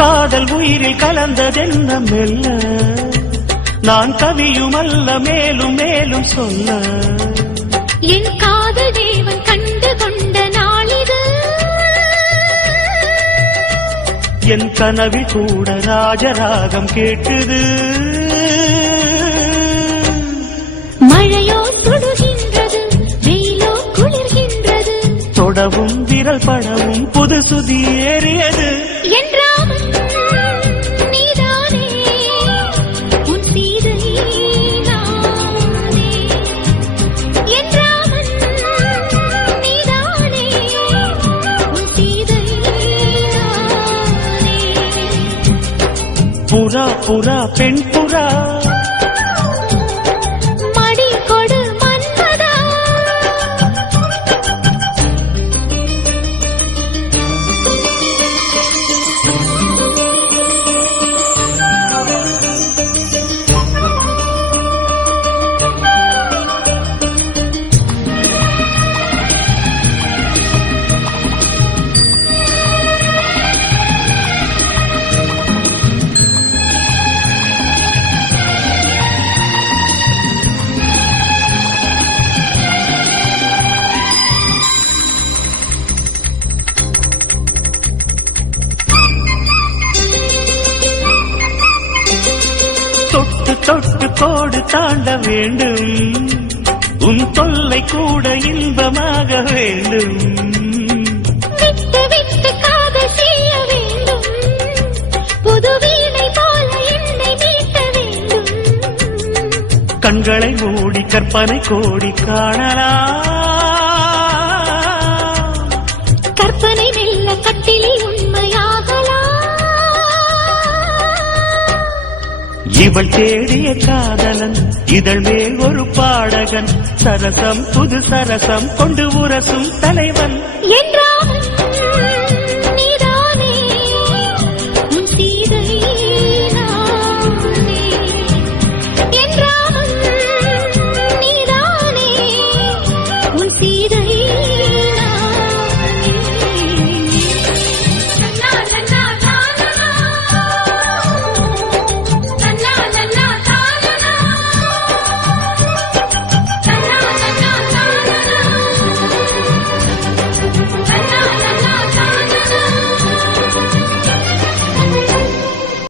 காதல் உயிரில் கலந்ததென்ன மெல்ல நான் கவியுமல்ல மேலும் மேலும் சொல்ல என் காதல் தேவன் கண்டு கொண்ட நாளிது என் கனவில் கூட ராஜராகம் கேட்டது மழையோ சுடுகின்றது வெயிலோ குளிர்கின்றது தொடவும் விரல் படவும் புது சுதி ஏறியது என்றாலும் நீதானே உன் சீதை நானே என்றாலும் நீதானே உன் சீதை நானே புறா புறா பெண் புறா மடி கொடு மன்மதா தொட்டு தொட்டு கோடு தாண்ட வேண்டும் உன் தொல்லை கூட இன்பமாக வேண்டும் விட்டு விட்டு காதல் செய்ய வேண்டும் புது வீணை போல என்னை மீட்ட வேண்டும் கண்களை மூடி கற்பனை கோடி காணலாம் கற்பனை மெல்ல கட்டிலில் உண்மையாகலாம் இவள் தேடிய காதலன் இதழ் மேல் ஒரு பாடகன் சரசம் புது சரசம் கொண்டு உரசும் தலைவன் என்